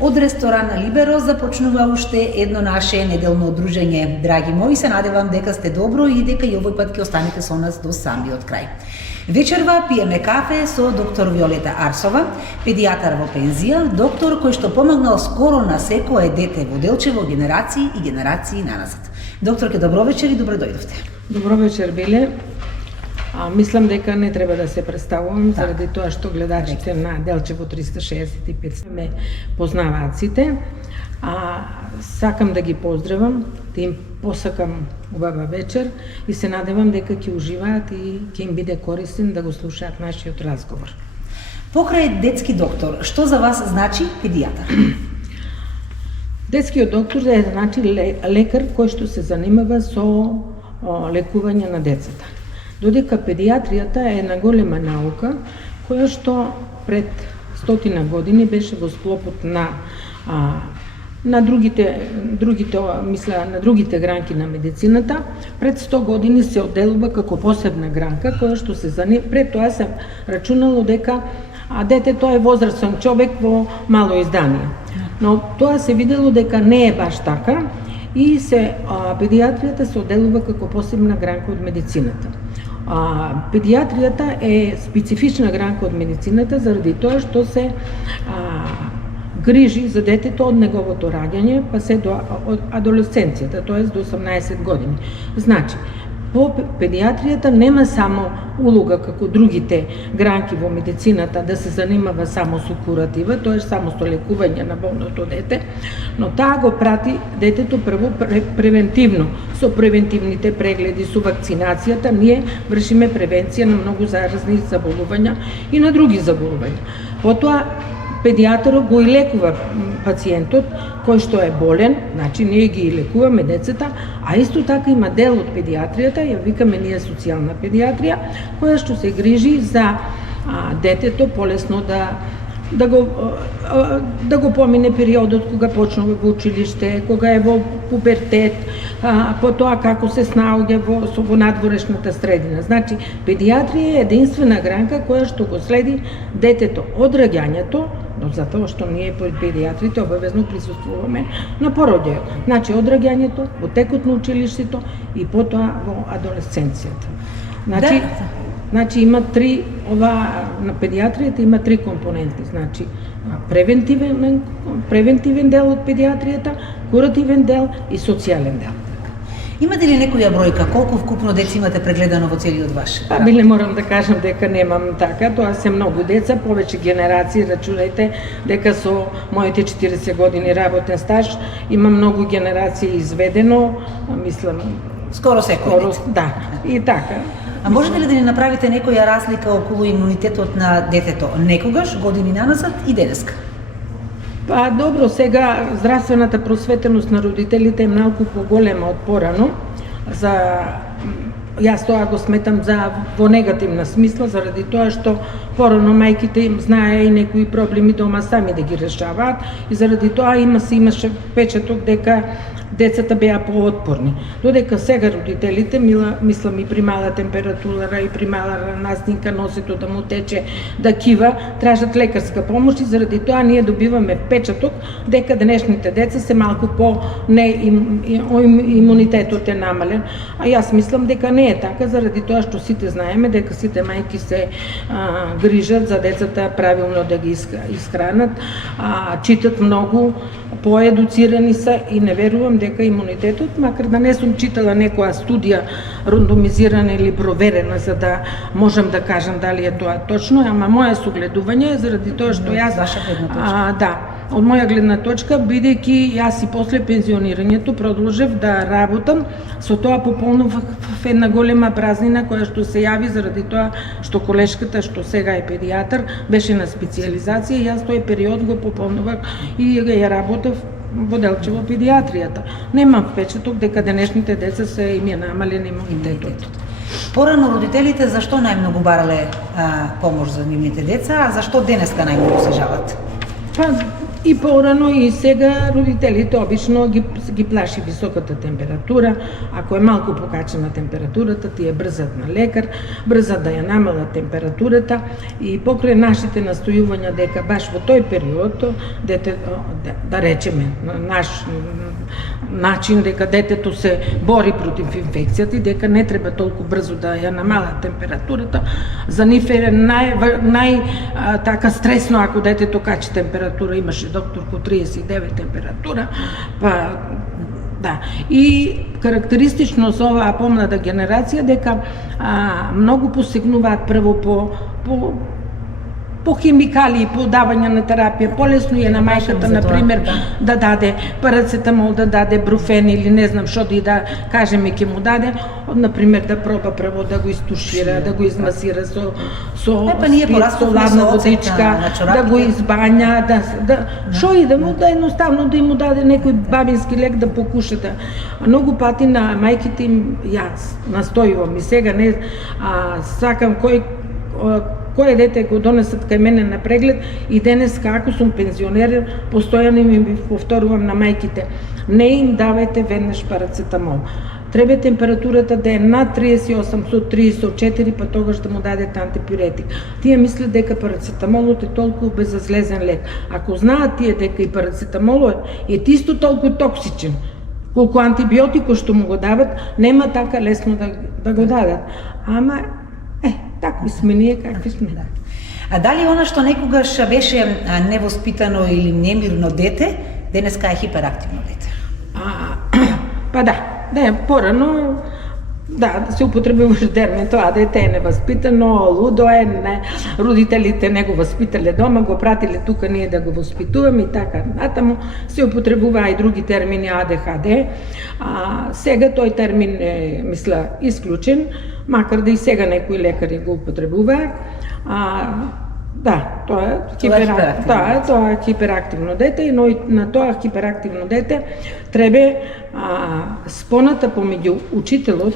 Од ресторан Либеро започнува уште едно наше неделно дружење. Драги мои, се надевам дека сте добро и дека и овој пат ќе останете со нас до самиот крај. Вечерва пиеме кафе со доктор Виолета Арсова, педијатар во пензија, доктор кој што помогнал скоро на секое дете во Делчево генерации и генерации наназад. Докторке, добро вечер и добро дојдовте. Добро вечер, Биле. Мислам дека не треба да се представувам, заради тоа што гледачите на Делчево 365 ме познаваат сите. Сакам да ги поздравам, да им посакам убава вечер и се надевам дека ќе уживаат и ќе им биде корисен да го слушаат нашиот разговор. Покрај детски доктор, што за вас значи педијатар? Детскиот доктор е значи лекар кој што се занимава со лекување на децата. Додека педијатријата е една голема наука која што пред 100 години беше во склопот на другите гранки на медицината. Пред 100 години се одделува како посебна гранка која што се пред тоа се рачунало дека детето е возрастен човек во мало издание. Но тоа се видело дека не е баш така и педијатријата се одделува како посебна гранка од медицината. Педијатријата е специфична гранка од медицината заради тоа што се грижи за детето од неговото раѓање па се до адолесценцијата, т.е. до 18 години. Значи, по педијатријата нема само улога како другите гранки во медицината да се занимава само со куратива, т.е. само со лекување на болното дете, но таа го прати детето прво превентивно, со превентивните прегледи, со вакцинацијата, ние вршиме превенција на многу заразни заболувања и на други заболувања. Потоа педијатарот го и лекува пациентот кој што е болен, значи ние ги лекуваме децата, а исто така има дел од педијатријата, ја викаме ние социјална педијатрија, која што се грижи за детето полесно да го помине периодот кога почнува во училиште, кога е во пубертет, потоа како се снаоѓа во надворешната средина. Значи, педијатрија е единствена гранка која што го следи детето од раѓањето, но затоа што ние педијатрите обавезно присуствуваме на пороѓајот. Значи, од раѓањето, во текот на училиштето и потоа во адолесценцијата. Значи има на педијатријата има три компоненти, значи превентивен дел од педијатријата, куративен дел и социјален дел. Имате ли некоја бројка колку вкупно деца имате прегледано во целиот ваш? Биле морам да кажам дека немам така, тоа се многу деца, повеќе генерации, рачунајте дека со моите 40 години работен стаж има многу генерации изведено, мислам скоро секој дете. Да, и така. А можете ли да ни направите некоја разлика околу имунитетот на детето некогаш, години наназад и денеска? Добро, сега здравствената просветеност на родителите е малку поголема од порано. Јас тоа го сметам во негативна смисла, заради тоа што порано мајките им знае и некои проблеми дома сами да ги решаваат и заради тоа имаше печаток дека децата беа поотпорни. Додека сега родителите, мислам и при мала температура и при мала наснинка, носето да му тече, да кива, тражат лекарска помош и заради тоа ние добиваме печаток дека денешните деца се малку имунитетот е намален. А јас мислам дека не е така, заради тоа што сите знаеме дека сите мајки се грижат за децата правилно да ги исхранат, читат многу, поедуцирани се и не верувам дека имунитетот, макар да не сум читала некоја студија рандомизирана или проверена за да можам да кажам дали е тоа точно, ама моје согледување е заради тоа што јас од моја гледна точка, бидејќи јас и после пензионирањето продолжев да работам, со тоа пополнував една голема празнина која што се јави заради тоа што колешката што сега е педијатар беше на специјализација и јас тој период го пополнував и ја работев во Делчево педијатријата. Немам впечаток дека денешните деца се им е намален имунитетот. Порано родителите зашто најмногу барале помош за нивните деца, а зашто денеска најмногу се жалат? И порано и сега родителите обично ги плаши високата температура. Ако е малку покачена температурата, тие брзат на лекар, брзат да ја намалат температурата и покрај нашите настојувања дека баш во тој период дете, да речеме, наш начин дека детето се бори против инфекцијата и дека не треба толку брзо да ја намалат температурата, за нив е така стресно ако детето качи температура, имаше докторко 39 температура, па да. И карактеристично со оваа помлада генерација дека многу посегнуваат прво по химикали, по давање на терапија, полесно е на мајката, например, да даде парацетамол, да даде бруфен или не знам што да кажеме ќе му даде, например да проба прво да го истушира, да го измасира со ладна водичка, да го избања, што и да му да едноставно да му даде некој бабински лек да покуша да. Многу пати на мајките им јас настојувам и сега не сакам кое дете го донесат кај мене на преглед и денеска ако сум пензионер, постојано им повторувам на мајките, не им давајте веднаш парацетамол. Треба температурата да е над 38 со 34, па тогаш да му дадете антипиретик. Тие мислат дека парацетамолот е толку безазлезен лек. Ако знаат тие дека и парацетамолот е исто толку токсичен, колку антибиотико што му го дават, нема така лесно да го дадат. Ама такви сме ние, какви сме. А дали она што некогаш беше невоспитано или немирно дете, денеска е хиперактивно дете? Па да, порано да се употребуваше термин, тоа дете е невоспитано, лудо е, родителите не го воспитале дома, го пратиле тука ние да го воспитуваме и така натаму. Се употребуваа и други термини АДХД. Сега тој термин е, мисля, исклучен, макар да и сега некои лекари го употребуваат. Да, тоа е хиперактивно дете, но и на тоа хиперактивно дете треба споната помеѓу учителот,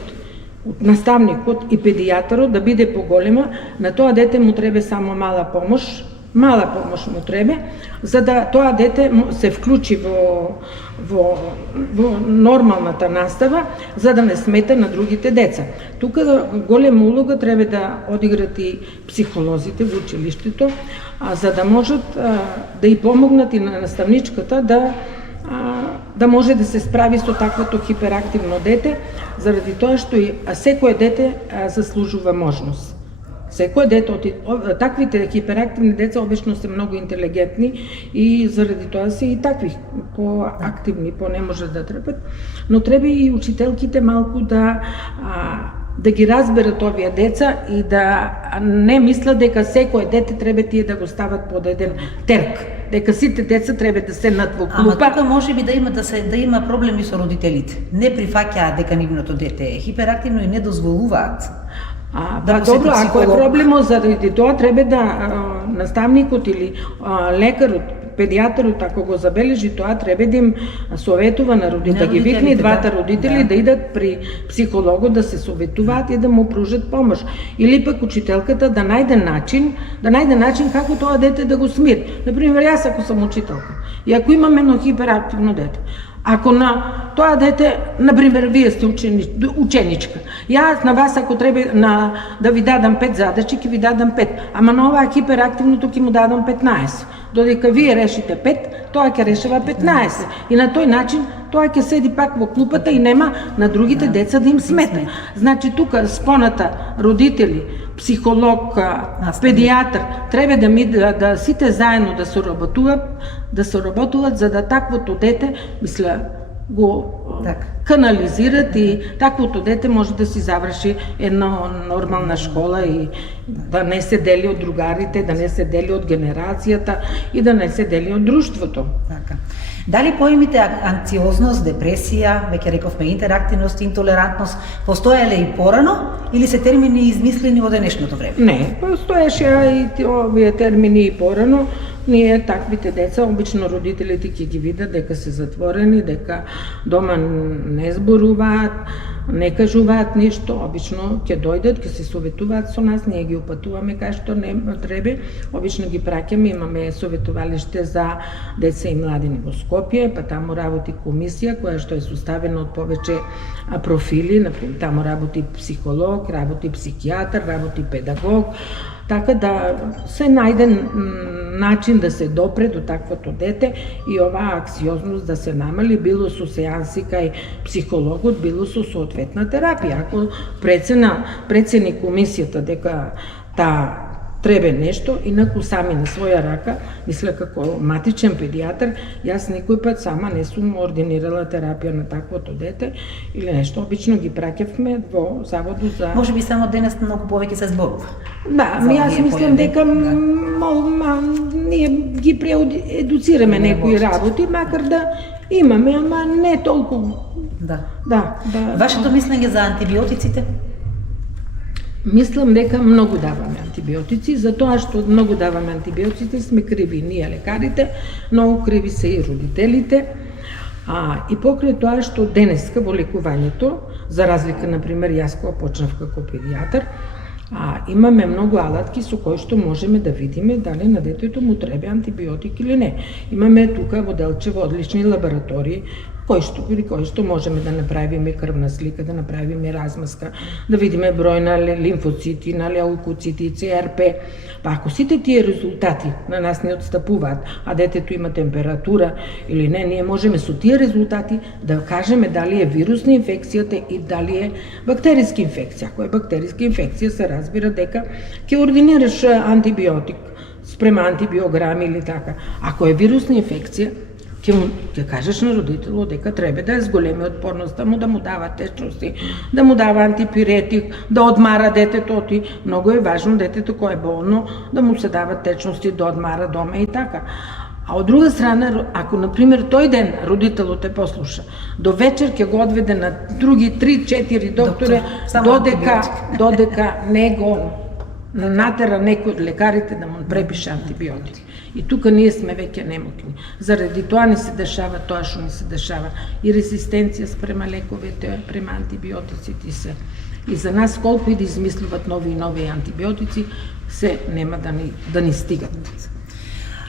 наставникот и педијатарот да биде поголема. На тоа дете му треба само мала помош му треба, за да тоа дете се вклучи во нормалната настава, за да не смета на другите деца. Тука голема улога треба да одиграт и психолозите во училиштето, за да можат да и помогнат и на наставничката да може да се справи со таквото хиперактивно дете, заради тоа што и секое дете заслужува можност. Секое дете, таквите хиперактивни деца обично се многу интелигентни и заради тоа се и такви поактивни, не може да трпат, но треба и учителките малку да ги разберат овие деца и да не мислат дека секое дете треба тие да го стават под еден терк, дека сите деца треба да седнат во клупа. Ама тука можеби да има проблеми со родителите. Не прифаќаат дека нивното дете е хиперактивно и не дозволуваат. Добро, ако е проблемо заради тоа, треба да наставникот или лекарот, педијатарот, ако го забележи тоа, треба да им советува на родителите, да ги викне двата родители да идат при психологот да се советуваат и да му пружат помош. Или пак учителката да најде начин како тоа дете да го смири. Например, јас ако сум учителка и ако имам едно хиперактивно дете, ако на тоа дете, например, вие сте ученичка, јас на вас ако треба да ви дадам 5 задачи, ќе ви дадам 5, ама на оваа хиперактивното ќе му дадам 15. Додека вие решите 5, тоа ќе решава 15. И на тој начин тоа ќе седи пак во клупата и нема на другите деца да им смета. Значи тука споната родители, психолог, педијатар треба да сите заедно да се работуваат за да таквото дете, мисля, го канализират и таквото дете може да си заврши една нормална школа и да не се дели од другарите, да не се дели од генерацијата и да не се дели од друштвото. Дали поимите анксиозност, депресија, веќе рековме интерактивност, интолерантност, постоеле и порано или се термини измислени во денешното време? Не, постоеше и овие термини и порано. Ние таквите деца, обично родителите ќе ги видат дека се затворени, дека дома не зборуваат, не кажуваат нешто, обично ќе дојдат, ќе се советуваат со нас, ние ги упатуваме кај што не треба, обично ги праќаме, имаме советувалиште за деца и младини во Скопје, па таму работи комисија која што е составена од повеќе профили, например, таму работи психолог, работи психијатар, работи педагог, така да се најде начин да се допре до таквото дете и оваа аксиозност да се намали, било со сеанси кај психологот, било со соодветна терапија. Ако прецени комисијата дека треба нешто, инаку сами на своја рака, мисля како матичен педијатар, јас некој пат сама не сум ординирала терапија на таквото дете или нешто. Обично ги праќавме во заводот за... Може би само денес многу повеќе се зборува. Да, јас мислам дека ние ги преедуцираме некои работи, макар да имаме, ама не толку. Да. Вашето мислење за антибиотиците? Мислам дека многу даваме антибиотици, затоа што многу даваме антибиотици сме криви ние лекарите, многу криви се и родителите. И покрај тоа што денеска во лекувањето, за разлика, например, јас кога почнав како педијатар, имаме многу алатки со кои што можеме да видиме дали на детето му треба антибиотик или не. Имаме тука во Делчево одлични лаборатории, кои што можеме да направиме крвна слика, да направиме размаска, да видиме број на лимфоцити, на леукоцити, ЦРП. Па ако сите тие резултати на нас не отстапуваат, а детето има температура или не, ние можеме со тие резултати да кажеме дали е вирусна инфекцијата и дали е бактериска инфекција. Ако е бактериска инфекција, се разбира дека ќе ординираш антибиотик спрема антибиограми или така. Ако е вирусна инфекција, ќе кажеш на родителот дека треба да е зголеми отпорноста му, да му дава течности, да му дава антипиретик, да одмара детето. Многу е важно детето кое е болно да му се дават течности, да одмара дома и така. А од друга страна, ако, например, тој ден родителот те послуша, до вечер ќе го одведе на други 3-4 доктори, додека не го натера некој од лекарите да му препише антибиотик. И тука ние сме веќе немокни. Заради тоа не се дешава тоа што не се дешава. И резистенција спрема лековите, према антибиотиците се. И за нас колку и да измислуват нови и нови антибиотици, се нема да ни стигат.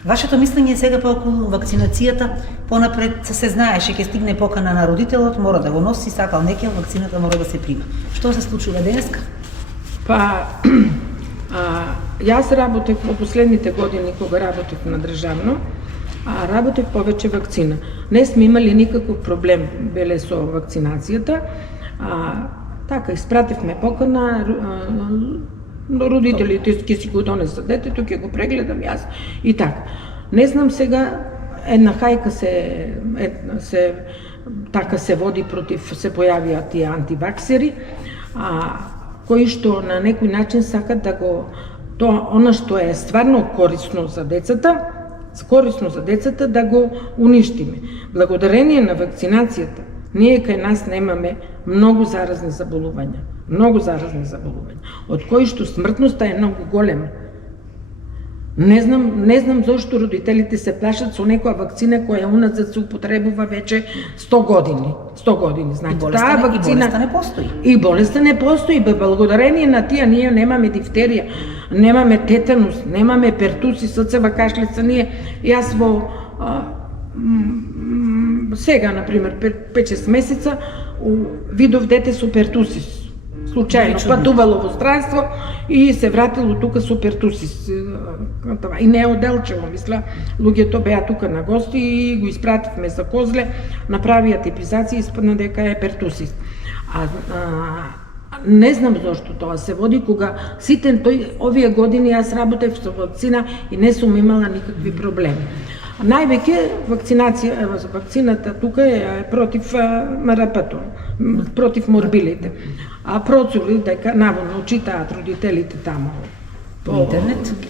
Вашето мислење сега по околу вакцинацијата, понапред се знаеше ќе стигне покана на родителот, мора да го носи, сакал некој, вакцината мора да се прима. Што се случува денеска? Јас работев во последните години кога работев на државно, работев повеќе вакцина. Не сме имали никаков проблем беле со вакцинацијата. Така, испративме покана, родителите ќе си го донесат детето, ќе го прегледам јас и така. Не знам сега, една хајка се води против, се појавија тие антиваксери, кои што на некој начин сакат да го она што е стварно корисно за децата да го уништиме. Благодарение на вакцинацијата, ние кај нас немаме многу заразни заболувања, од кои што смртноста е многу голема. Не знам зошто родителите се плашат со некоја вакцина која уназад се употребува веќе 100 години. 100 години, значи таа вакцина и болеста не постои. И болеста не постои, благодарение на тие ние немаме дифтерија, немаме тетанус, немаме пертуси, срцева кашлица. Јас во сега, например, 5-6 месеца видов дете со пертусис. Случајно патувало во странство и се вратило тука со пертусис. И не од Делчево, мисла, луѓето беа тука на гости и го испративме за Козле, направија типизација и испадна дека е пертусис. Не знам зошто тоа се води, кога сите овие години јас работев со вакцина и не сум имала никакви проблеми. Највеќе вакцината тука е против МРП-то, против морбилите. Процури дека наводно читаат родителите таму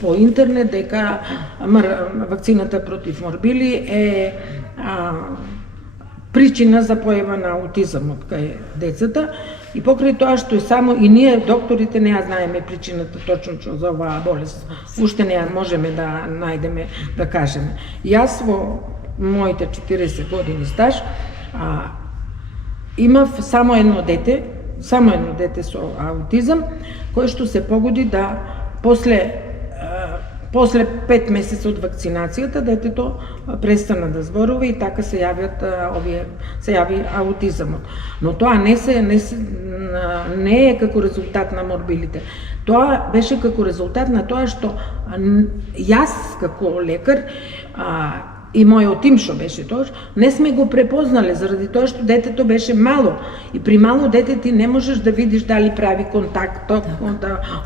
по интернет дека вакцината против морбили е причина за појава на аутизмот кај децата и покрај тоа што е само и ние докторите не ја знаеме причината точно за оваа болест. Уште не ја можеме да најдеме, да кажеме. Јас во моите 40 години стаж имав само едно дете само едно дете со аутизам, кое што се погоди да после 5 месеца од вакцинацијата детето престана да зборува и така се јави аутизамот. Но тоа не е како резултат на морбилите. Тоа беше како резултат на тоа што јас како лекар и мојот тим што беше тоа, не сме го препознале заради тоа што детето беше мало и при мало дете ти не можеш да видиш дали прави контакт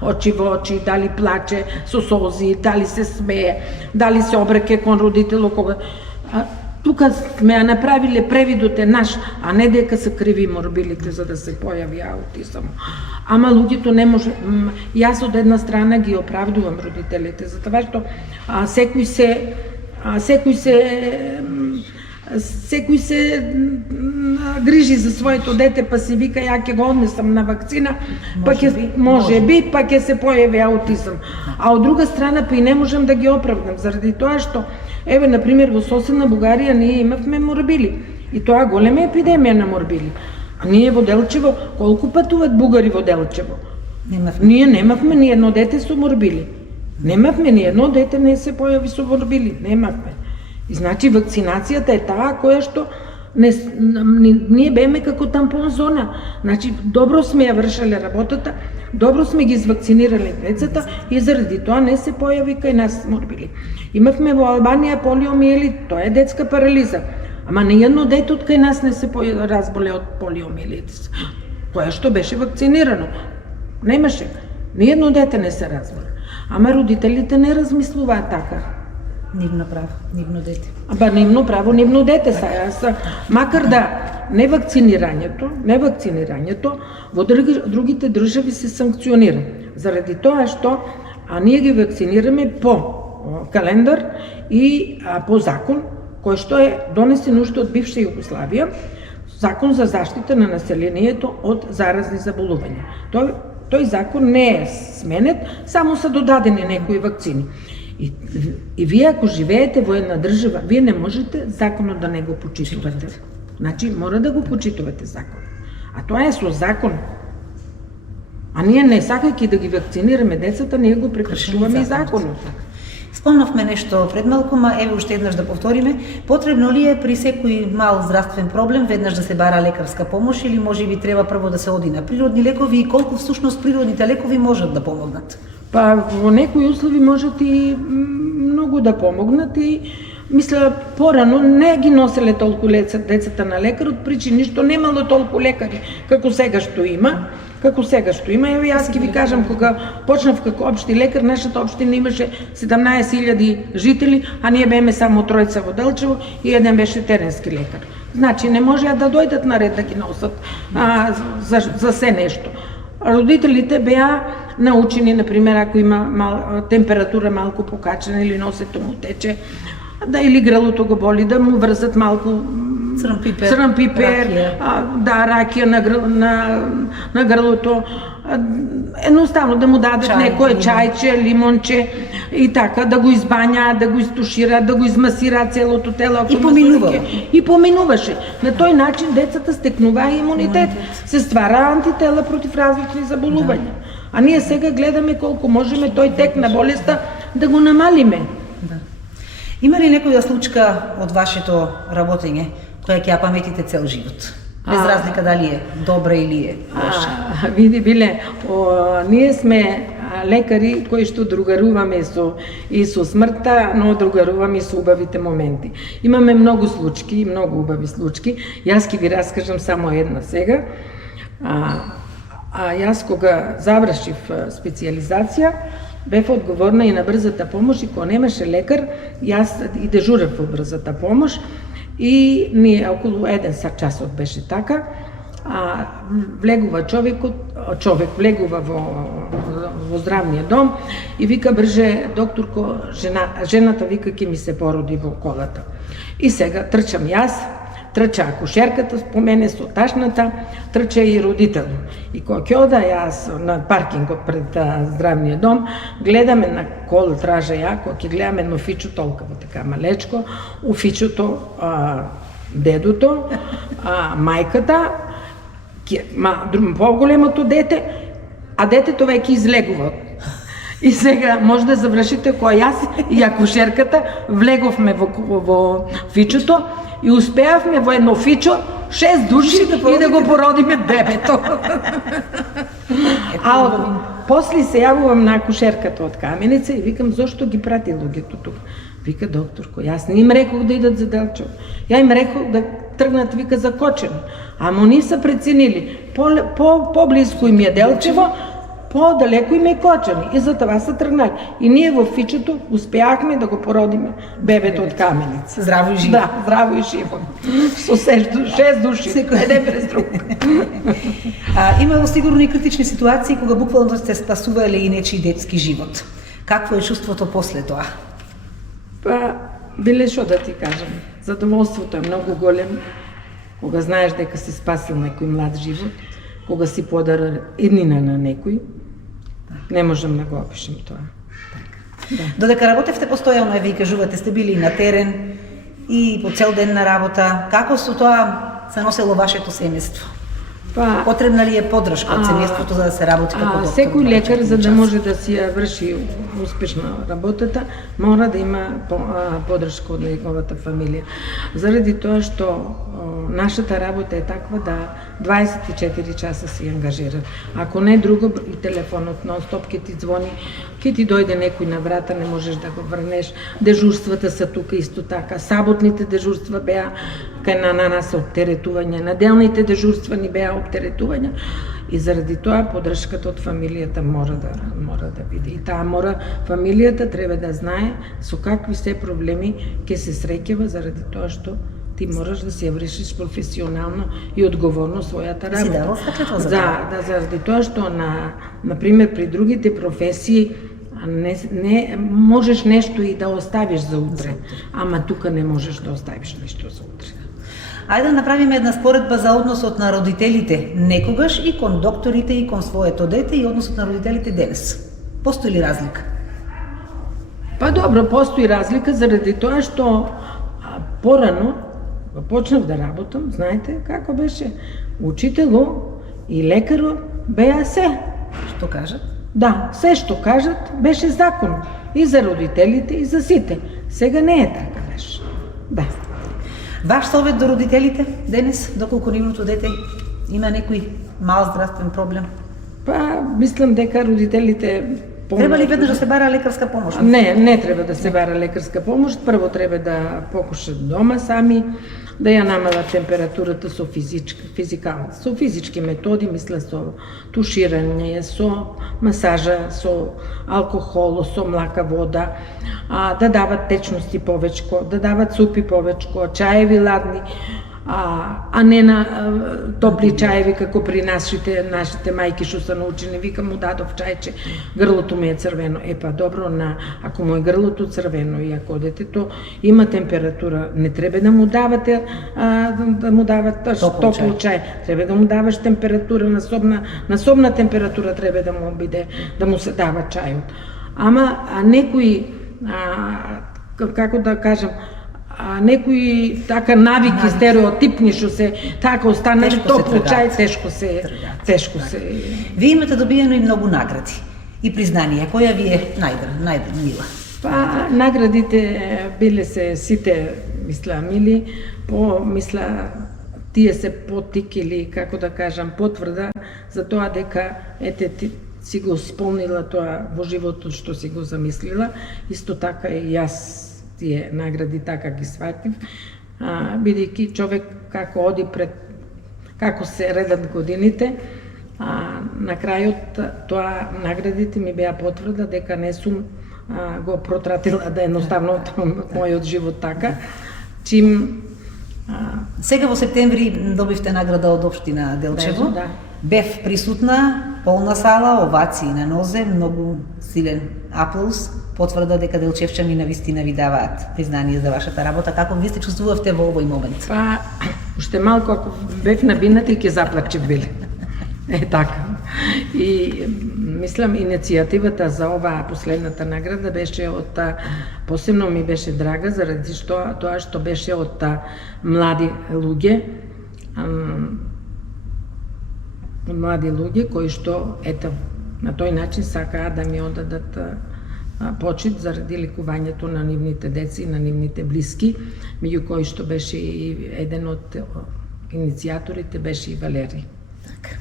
очи во очи, дали плаче со солзи, дали се смее, дали се обреке кон родител кога. Тука сме ја направиле превидот е наш, а не дека се криви морбилите за да се појави аутизам. Ама луѓето не може. Јас од една страна ги оправдувам родителите за тоа што секој се грижи за своето дете, па си вика ја ќе го однесам на вакцина, па ќе се појави аутизам. А од друга страна па и не можам да ги оправдам заради тоа што еве на пример во соседна Бугарија ние имавме морбили и тоа голема епидемија на морбили. А ние во Делчево колку патуваат бугари во Делчево? Ние немавме ни едно дете со морбили. Немавме ни едно дете не се појави со морбили, немавме. И значи вакцинацијата е таа која што ние беме како тампон зона. Значи добро сме ја вршеле работата, добро сме ги извакцинирале децата и заради тоа не се појави кај нас морбили. Имавме во Албанија полиомиелит, тоа е детска парализа. Ама ни едно дете од кај нас не се разболе од полиомиелит, која што беше вакцинирано. Немаше. Ни едно дете не се разболе. Ама родителите не размислуваат така. Нивно право, нивно дете. Нивно право, нивно дете са. Макар да невакцинирањето во другите држави се санкционира. Заради тоа што ние ги вакцинираме по календар и по закон, кој што е донесен уште од бивша Југославија, закон за заштита на населението од заразни заболувања. Тој закон не е сменет, само са додадени некои вакцини. И вие ако живеете во една држава, вие не можете законот да не го почитувате. Значи, мора да го почитувате закон. А тоа е со закон. А ние не сакајќи да ги вакцинираме децата, ние го прекршуваме и законот. Спомнавме нешто пред малку, ма еве уште еднаш да повториме. Потребно ли е при секој мал здравствен проблем веднаш да се бара лекарска помош или можеби треба прво да се оди на природни лекови и колку всушност природните лекови можат да помогнат? Во некои услови можат и многу да помогнат и мисля порано не ги носеле толку децата на лекарот, причини што немало толку лекари како сега што има. Еве јас ќе ви кажам, кога почнав како општи лекар, нашата општина имаше 17.000 жители, а ние беме само тројца во Делчево и еден беше теренски лекар. Значи не можеа да дојдат на ред да ги носат за се нешто. Родителите беа научени, например, ако има температура малку покачена или носето му тече, или грлото го боли, да му врзат малку црн пипер, ракија на грлото, едноставно да му дадат некое чајче, лимонче и така, да го избањаат, да го истушираат, да го измасираат целото тело. И поминуваше. На тој начин децата стекнуваа имунитет, се ствара антитела против различни заболувања. А ние сега гледаме колку можеме тој тек на болеста да го намалиме. Има ли некоја случка од вашето работење која ќе ја паметите цел живот? Без разлика дали е добра или е лоша. Види, Биле, ние сме лекари кои што другаруваме и со смртта, но другаруваме и со убавите моменти. Имаме многу случки, многу убави случки. Јас ќе ви раскажам само една сега. Јас кога завршив специализација, бев одговорна и на брзата помош и кога немаше лекар, јас и дежурав во брзата помош и ние околу 1 часот беше така, влегува човек влегува во здравниот дом и вика брже докторко, жената вика ќе ми се породи во колата. И сега трчам јас, трча акушерката по мене со ташната, трча и родител. И кога ќе ода јас на паркингот пред здравниот дом, гледаме на кола, тража ја, кога ќе гледаме едно фичо толкаво така малечко, у фичото дедото, мајката, По-големото дете, а детето веќе излегува. И сега може да завршите која јас и акушерката влеговме во фичото и успеавме во едно фичо 6 души и да го породиме бебето. После се јавувам на акушерката од Каменица и викам зошто ги прати луѓето тука. Вика докторко, јас не им рекох да идат за Делчево. Ја им рекох да тргнат, вика, за Кочево. Ама они са преценили, по-близко им е Делчево, по-далеко им е Кочани. И за това са тръгнали. И ние в фичето успяхме да го породиме бебето от Каменица. Здраво и живо. Да, здраво и живо. Со 6 души, еден през друг. Имало сигурно и критични ситуации кога буквално сте спасували и нечи детски живот. Какво е чувството после тоа? Па, биле шо да ти кажам. Задоволството е много голем, кога знаеш дека си спасил некој млад живот, кога си подарил еднина на некој. Не можем да го опишем тоа. Да. Додека работевте постојано, ви кажувате, сте били на терен и по цел ден на работа. Како со тоа се носело вашето семејство? Потребна ли е поддршка од семејството за да се работи како доктор? Секој лекар, за да може да си ја врши успешно работата, мора да има поддршка од неговата фамилија. Заради тоа што нашата работа е таква да 24 часа си ангажиран. Ако не друго, и телефонот нон-стоп ќе ти звони, ќе ти дојде некој на врата, не можеш да го врнеш. Дежурствата са тука исто така. Саботните дежурства беа кај на нас оптеретување, наделните дежурства ни беа оптеретувања. И заради тоа поддршката од фамилијата мора да биде. И таа фамилијата треба да знае со какви се проблеми ќе се среќава, заради тоа што ти мораш да си ја вршиш професионално и одговорно својата работа. Заради тоа што например при другите професии не можеш нешто и да оставиш за утре, ама тука не можеш да оставиш нешто за утре. Ајде да направиме една споредба за односот на родителите некогаш и кон докторите и кон своето дете и односот на родителите денес. Постои ли разлика? Па добро, постои разлика заради тоа што порано почнав да работам, знаете како беше, учитело и лекаро беа се. Што кажат? Да, се што кажат беше закон и за родителите и за сите. Сега не е така беше. Да. Ваш совет до родителите денес, доколку нивното дете има некој мал здравствен проблем? Па, мислам дека родителите треба ли веднаш да се бара лекарска помош? Не треба да се бара лекарска помош. Прво треба да покушат дома сами, да ја намалат температурата со со физички методи, мисля со туширање, со масажа, со алкохол, со млака вода, да дават течности повечко, да дават супи повечко, чаеви ладни, а не на топли чаеви како при нашите мајки што се научени. Викам, му дадов чајче, грлото ми е црвено. Па добро, ако му е грлото црвено и ако детето има температура, не треба да му давате топол чај. Треба да му даваш температура, насобна температура треба да му биде, да му се дава чајот. Ама некои, како да кажам, некои така навики стереотипни што се така останали топло чај, тешко се. Вие имате добиено и многу награди и признанија. Која ви е најмила? Па наградите биле се сите, мисла, мили, мисла тие се потик или како да кажам потврда за тоа дека ете ти си го исполнила тоа во животот што си го замислила. Исто така и јас тие награди така ги сватив, бидејќи човек како оди како се редат годините, на крајот тоа наградите ми беа потврда дека не сум го протратила да едноставно мојот живот така, чим сега во септември добивте награда од општина Делчево. Да. Бев присутна, полна сала, овации на нозе, многу силен аплауз, потврда дека делчевчани навистина ви даваат признание за вашата работа. Како ви се чувствувавте во овој момент? Па, уште малку ако бев набината и ќе заплачев биле. Така. И мислам, иницијативата за оваа последната награда беше од посебно ми беше драга заради тоа што беше од млади луѓе. од млади луѓе кои што, ето, на тој начин сакаат да ми одадат почит заради лекувањето на нивните деца и на нивните блиски, меѓу кои што беше и еден од иницијаторите беше и Валери. Така.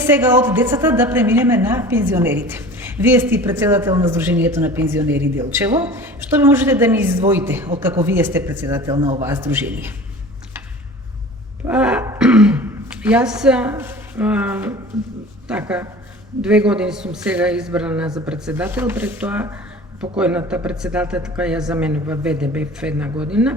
Сега од децата да преминеме на пензионерите. Вие сте и председател на Сдруженијето на пензионери Делчево. Што ви можете да ни издвоите од како вие сте председател на оваа здружение? Па, јас така 2 години сум сега избрана за председател, пред тоа покојната председателка ја заменува ВДБ 1 година.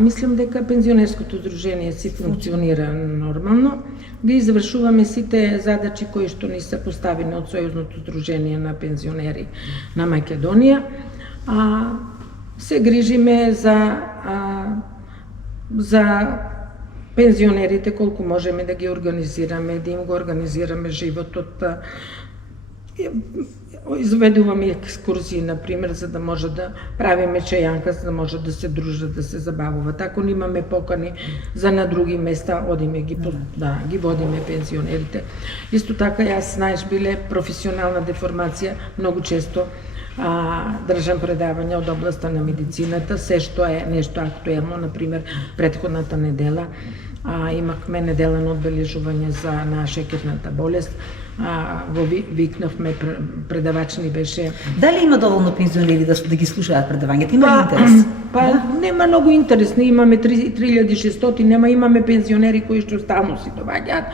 Мислам дека пензионерското здружение си функционира нормално. Ги извршуваме сите задачи кои што ни се поставени од Сојузното здружение на пензионери на Македонија. Се грижиме за пензионерите колку можеме да ги организираме, да им го организираме животот. Изведуваме екскурзии, например, за да може да правиме чајанка, за да може да се дружат, да се забавуват. Ако немаме покани за на други места, одиме ги водиме пензионерите. Исто така, јас, знаеш, биле професионална деформација, многу често држам предавања од областа на медицината, се што е нешто актуелно, например, претходната недела имавме неделено одбележување за на шеќерната болест, го викнавме, предавач ни беше... Дали има доволно пензионери да ги слушаат предавањата? Има ли интерес? Нема многу интерес, не имаме 3600, имаме пензионери кои што стално си доаѓаат,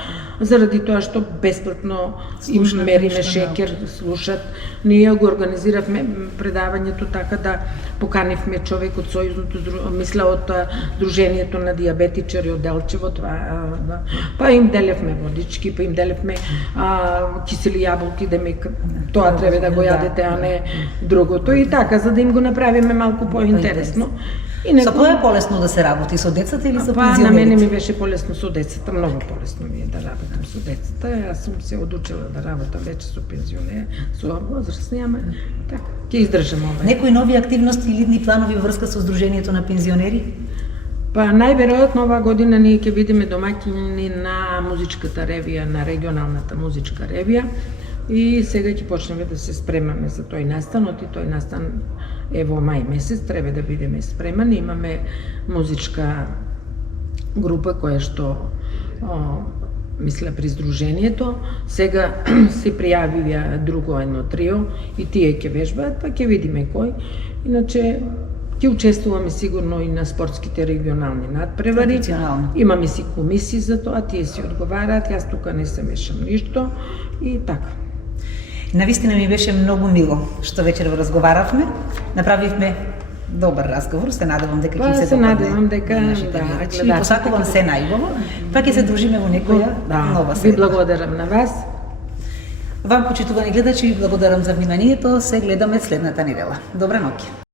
заради тоа што бесплатно им мериме шеќер, слушат. Ние го организиравме предавањето така да поканивме човек од Сојузното, мисля од Дружението на диабетичари од Делчево, па им делевме водички, па им делевме кисели јаболки, тоа треба да го јадете, а не другото, и така, за да им го направиме малку поинтересно. Со кој е полесно да се работи, со децата или со пензионерите? На мене ми беше полесно со децата, многу полесно ми е да работам со децата. Јас сум се одучила да работам вече со пензионери, со возрастни, ама така, ќе издржам ова. Некои нови активности или идни планови врска со Сдруженијето на пензионери? Па најверојатно оваа година ние ќе видиме домаќини на музичката ревија, на регионалната музичка ревија, и сега ќе почнеме да се спремаме за тој настан, и тој настан е во мај месец, треба да бидеме спремани. Имаме музичка група која што мисля при Сдруженијето, сега се пријавија друго едно трио и тие ќе вежбаат, па ќе видиме кој. Иначе ќе учествуваме сигурно и на спортските регионални надпревари. Имаме си комисии за тоа, тие си одговараат, јас тука не се мешам ништо и така. Навистина ми беше многу мило што вечер разговаравме, направивме добар разговор, се надевам дека ќе се допадне. Се надевам дека ќе ви посакувам се најубаво, па ќе се дружиме во некоја нова среда. Ви благодарам на вас. Вам, почитувани гледачи, ви благодарам за вниманието. Се гледаме следната недела. Добра ноќ.